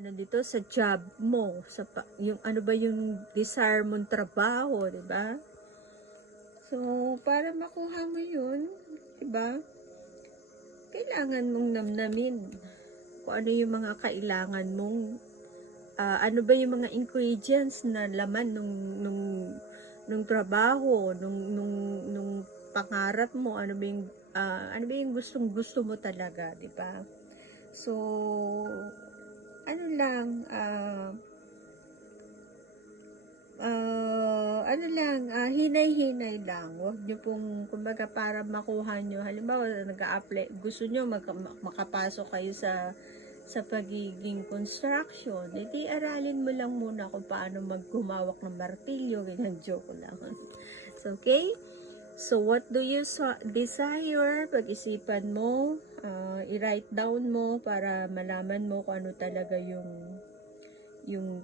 ano dito sa job mo, sa yung ano ba yung desire mong trabaho, 'di ba? So, para makuha mo 'yun, 'di ba? Kailangan mong namnamin kung ano yung mga kailangan mong ano ba yung mga ingredients na laman nung trabaho, nung pangarap mo, ano ba yung gustong-gusto mo talaga, 'di ba? So, ano lang, hinay-hinay lang. Huwag niyo pong, kumbaga, para makuha niyo, halimbawa, nag-a-apply, gusto niyo makapasok kayo sa pagiging construction, edi aralin mo lang muna kung paano maggumawak ng martilyo, ganyan, joke lang. So, okay? So, what do you desire? Pag-isipan mo, i-write down mo para malaman mo kung ano talaga yung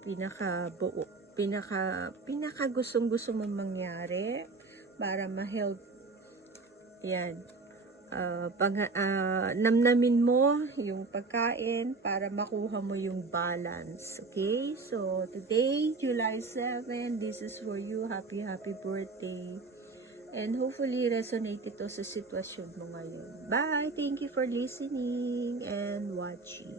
pinaka gustong-gusto mong mangyari para ma-help. Yan. Namnamin mo yung pagkain para makuha mo yung balance. Okay? So, today, July 7, this is for you. Happy birthday. And hopefully, resonate ito sa sitwasyon mo ngayon. Bye! Thank you for listening and watching.